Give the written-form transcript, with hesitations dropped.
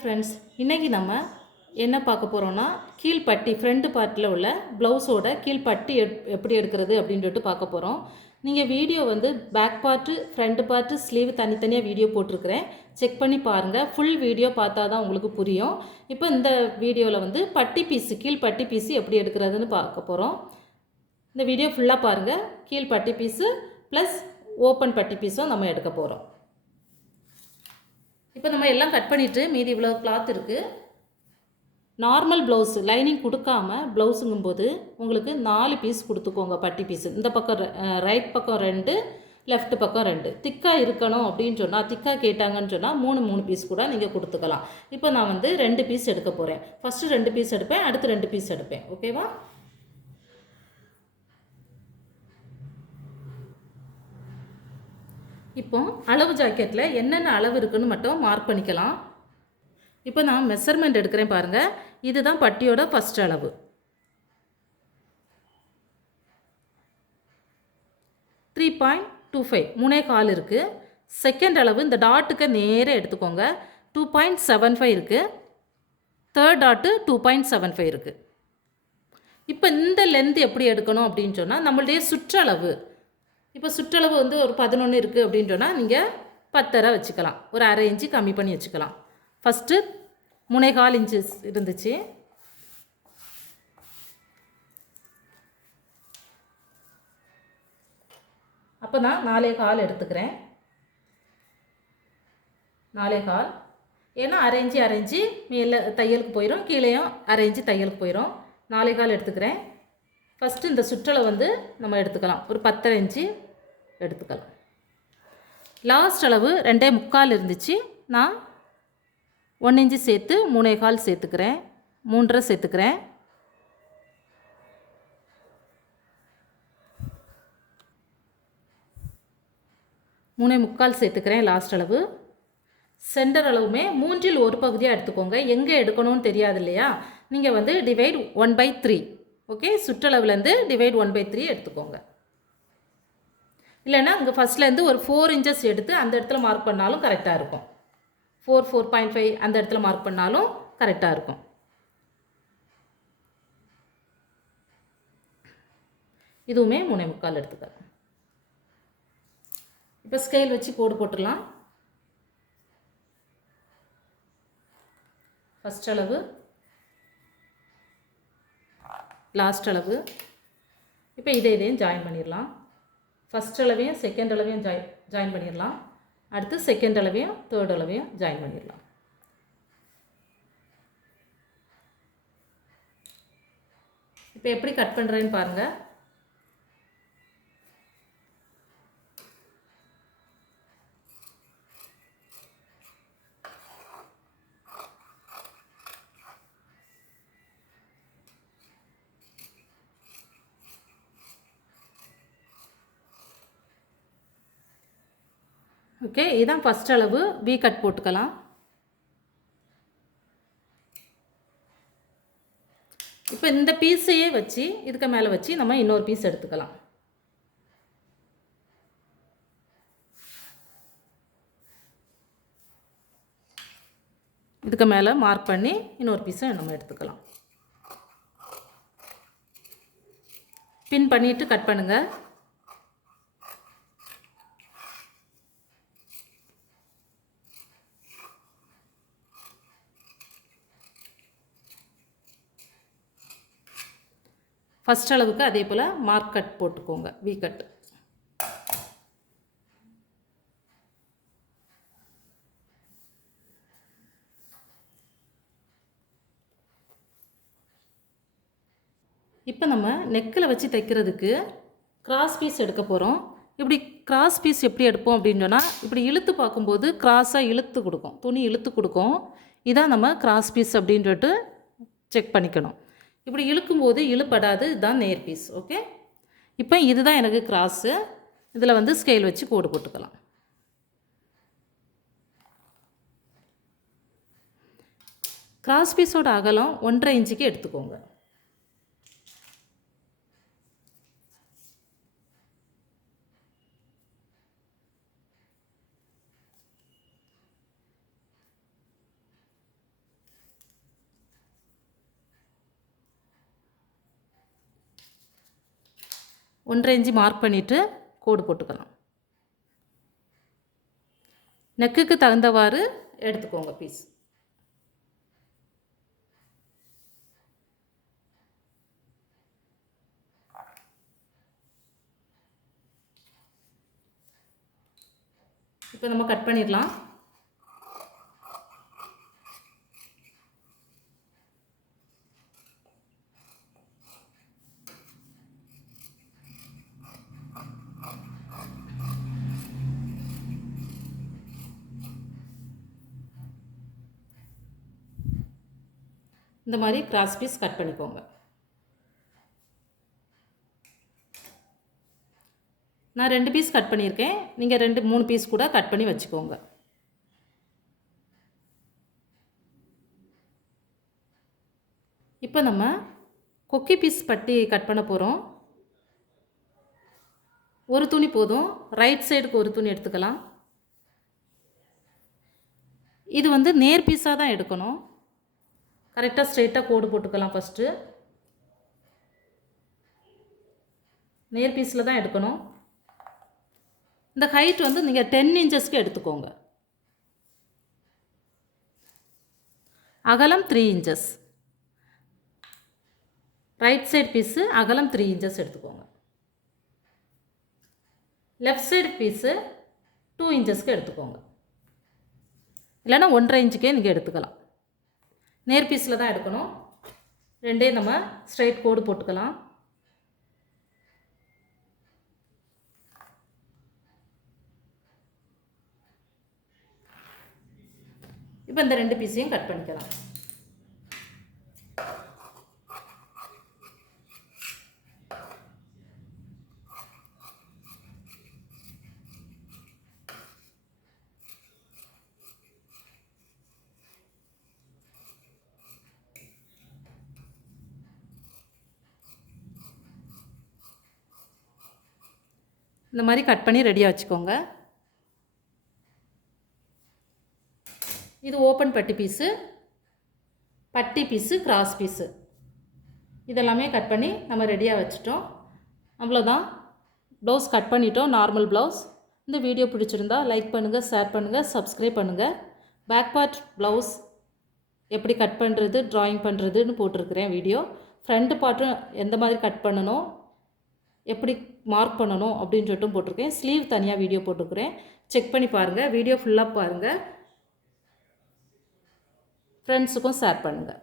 Friends, இன்றைக்கி நம்ம என்ன பார்க்க போகிறோன்னா கீழ்பட்டி ஃப்ரண்ட் பார்ட்டில் உள்ள ப்ளவுஸோட கீழ்பட்டி எப்படி எடுக்கிறது அப்படின்னு சொல்லிட்டு பார்க்க போகிறோம். நீங்கள் video back part front part sleeve தனித்தனியாக வீடியோ போட்டிருக்கிறேன், செக் பண்ணி பாருங்கள். ஃபுல் வீடியோ பார்த்தா தான் உங்களுக்கு புரியும். இப்போ இந்த வீடியோவில் பட்டி பீஸு கீழ்பட்டி பீஸு எப்படி எடுக்கிறதுன்னு பார்க்க போகிறோம். இந்த வீடியோ ஃபுல்லாக பாருங்கள். கீழ்பட்டி பீஸு ப்ளஸ் ஓப்பன் பட்டி பீஸும் நம்ம எடுக்க போகிறோம். இப்போ நம்ம எல்லாம் கட் பண்ணிவிட்டு மீதி இவ்வளோ கிளாத் இருக்குது. நார்மல் ப்ளவுஸு லைனிங் கொடுக்காம ப்ளவுஸுங்கும்போது உங்களுக்கு 4 பீஸ் கொடுத்துக்கோங்க. பட்டி பீஸு இந்த பக்கம் ரைட் பக்கம் 2, லெஃப்ட் பக்கம் 2. திக்காக இருக்கணும் அப்படின்னு சொன்னால், திக்காக கேட்டாங்கன்னு சொன்னால் 3 பீஸ் கூட நீங்கள் கொடுத்துக்கலாம். இப்போ நான் 2 பீஸ் எடுக்க போகிறேன். ஃபஸ்ட்டு 2 பீஸ் எடுப்பேன், அடுத்து 2 பீஸ் எடுப்பேன். ஓகேவா? இப்போ அளவு ஜாக்கெட்டில் என்னென்ன அளவு இருக்குன்னு மட்டும் மார்க் பண்ணிக்கலாம். இப்போ நான் மெஷர்மெண்ட் எடுக்கிறேன் பாருங்கள். இதுதான் பட்டியோட ஃபஸ்ட் அளவு. 3.25 3.25 இருக்குது. செகண்ட் அளவு இந்த டாட்டுக்கு நேராக எடுத்துக்கோங்க. 2.75 இருக்குது. தேர்ட் டாட்டு 2.75 இருக்குது. இப்போ இந்த லென்த் எப்படி எடுக்கணும் அப்படின்னு சொன்னால், நம்மளுடைய சுற்றளவு இப்போ சுற்றளவு ஒரு 11 இருக்குது அப்படின்னு சொன்னால் நீங்கள் 10.5 வச்சுக்கலாம். ஒரு அரை இன்ச்சு கம்மி பண்ணி வச்சுக்கலாம். ஃபஸ்ட்டு 3.25 இன்ச்சஸ் இருந்துச்சு. அப்போ நான் 4.25 எடுத்துக்கிறேன். 4.25 ஏன்னா அரை இன்ச்சு மேலே தையலுக்கு போயிடும், கீழேயும் அரை இன்ச்சு தையலுக்கு போயிடும். 4.25 எடுத்துக்கிறேன். ஃபஸ்ட்டு இந்த சுற்றளவு நம்ம எடுத்துக்கலாம். ஒரு 10.5 இன்ச்சு எடுத்துக்கலாம். லாஸ்ட் அளவு 2.25 இருந்துச்சு. நான் 1 இன்ச்சு சேர்த்து 3.25 சேர்த்துக்கிறேன். 3.5 சேர்த்துக்கிறேன். மூணே முக்கால் சேர்த்துக்கிறேன். லாஸ்ட் அளவு சென்டர் அளவுமே 3இல் ஒரு பகுதியாக எடுத்துக்கோங்க. எங்கே எடுக்கணும்னு தெரியாது இல்லையா? நீங்கள் டிவைட் 1/3. ஓகே, சுற்றளவுலேருந்து டிவைட் 1/3 எடுத்துக்கோங்க. இல்லைன்னா இங்கே ஃபஸ்ட்லேருந்து ஒரு 4 இன்ச்சஸ் எடுத்து அந்த இடத்துல மார்க் பண்ணாலும் கரெக்டாக இருக்கும். 4.5 அந்த இடத்துல மார்க் பண்ணாலும் கரெக்டாக இருக்கும். இதுவுமே 3.25 எடுத்துக்கலாம். இப்போ ஸ்கேல் வச்சு கோடு போட்டுடலாம். ஃபஸ்ட் அளவு, லாஸ்ட் அளவு. இப்போ இதையும் ஜாயின் பண்ணிடலாம். ஃபஸ்ட் அளவையும் செகண்ட் அளவையும் ஜாயின் பண்ணிடலாம். அடுத்து செகண்ட் அளவையும் தேர்ட் அளவையும் ஜாயின் பண்ணிடலாம். இப்போ எப்படி கட் பண்ணுறேன்னு பாருங்கள். ஓகே, இதுதான் ஃபஸ்ட் அளவு. வி கட் போட்டுக்கலாம். இப்போ இந்த பீஸையே வச்சு இதுக்கு மேலே வச்சு நம்ம இன்னொரு பீஸ் எடுத்துக்கலாம். இதுக்கு மேலே மார்க் பண்ணி இன்னொரு பீஸை நம்ம எடுத்துக்கலாம். பின் பண்ணிவிட்டு கட் பண்ணுங்கள். ஃபஸ்ட் அளவுக்கு அதே போல் மார்க் கட் போட்டுக்கோங்க. V cut. இப்போ நம்ம நெக்கில் வச்சு தைக்கிறதுக்கு கிராஸ் பீஸ் எடுக்க போகிறோம். இப்படி கிராஸ் பீஸ் எப்படி எடுப்போம் அப்படின்னு சொன்னால், இப்படி இழுத்து பார்க்கும்போது கிராஸாக இழுத்து கொடுக்கும், துணி இழுத்து கொடுக்கும். இதான் நம்ம கிராஸ் பீஸ் அப்படின்னு சொல்லிட்டு செக் பண்ணிக்கணும். இப்படி இழுக்கும்போது இழுப்படாது. இதுதான் நேர் பீஸ். ஓகே, இப்போ இதுதான் எனக்கு கிராஸு. இதில் ஸ்கேல் வச்சு கோடு போட்டுக்கலாம். கிராஸ் பீஸோட அகலம் 1.5 இன்ச்சுக்கு எடுத்துக்கோங்க. 1.5 இன்ச்சு மார்க் பண்ணிவிட்டு கோடு போட்டுக்கலாம். நெக்குக்கு தகுந்தவாறு எடுத்துக்கோங்க பீஸ். இப்போ நம்ம கட் பண்ணிடலாம். இந்த மாதிரி கிராஸ் பீஸ் கட் பண்ணிக்கோங்க. நான் 2 பீஸ் கட் பண்ணியிருக்கேன். நீங்கள் 2-3 பீஸ் கூட கட் பண்ணி வச்சுக்கோங்க. இப்போ நம்ம கொக்கி பீஸ் பட்டி கட் பண்ண போகிறோம். ஒரு துணி போதும். ரைட் சைடுக்கு ஒரு துணி எடுத்துக்கலாம். இது வந்து நேர் பீஸாக தான் எடுக்கணும். கரெக்டாக ஸ்ட்ரெயிட்டாக கோடு போட்டுக்கலாம். ஃபஸ்ட்டு நேர் பீஸில் தான் எடுக்கணும். இந்த ஹைட் வந்து நீங்கள் 10 இன்ச்சஸ்க்கு எடுத்துக்கோங்க. அகலம் 3 இன்ச்சஸ். ரைட் சைடு பீஸு அகலம் 3 இன்ச்சஸ் எடுத்துக்கோங்க. லெஃப்ட் சைடு பீஸு 2 இன்ச்சஸ்க்கு எடுத்துக்கோங்க. இல்லைன்னா 1.5 இன்ச்சுக்கே நீங்கள் எடுத்துக்கலாம். நேர் பீஸில் தான் எடுக்கணும். ரெண்டையும் நம்ம ஸ்ட்ரைட் கோடு போட்டுக்கலாம். இப்போ இந்த 2 பீஸையும் கட் பண்ணிக்கலாம். இந்த மாதிரி கட் பண்ணி ரெடியாக வச்சுக்கோங்க. இது ஓப்பன் பட்டி பீஸு, பட்டி பீஸு, கிராஸ் பீஸு இதெல்லாமே கட் பண்ணி நம்ம ரெடியாக வச்சுட்டோம். அவ்வளோதான். ப்ளவுஸ் கட் பண்ணிட்டோம். Normal blouse. இந்த வீடியோ பிடிச்சிருந்தா லைக் பண்ணுங்கள், ஷேர் பண்ணுங்கள், சப்ஸ்கிரைப் பண்ணுங்கள். பேக் பார்ட் ப்ளவுஸ் எப்படி கட் பண்ணுறது, ட்ராயிங் பண்ணுறதுன்னு போட்டிருக்கிறேன் வீடியோ. ஃப்ரண்ட் பார்ட்டும் எந்த மாதிரி கட் பண்ணணும், எப்படி மார்க் பண்ணணும் அப்படின்னு சொல்லிட்டு போட்டிருக்கேன். ஸ்லீவ் தனியாக வீடியோ போட்டிருக்கிறேன். செக் பண்ணி பாருங்கள். வீடியோ ஃபுல்லாக பாருங்கள். ஃப்ரெண்ட்ஸுக்கும் ஷேர் பண்ணுங்கள்.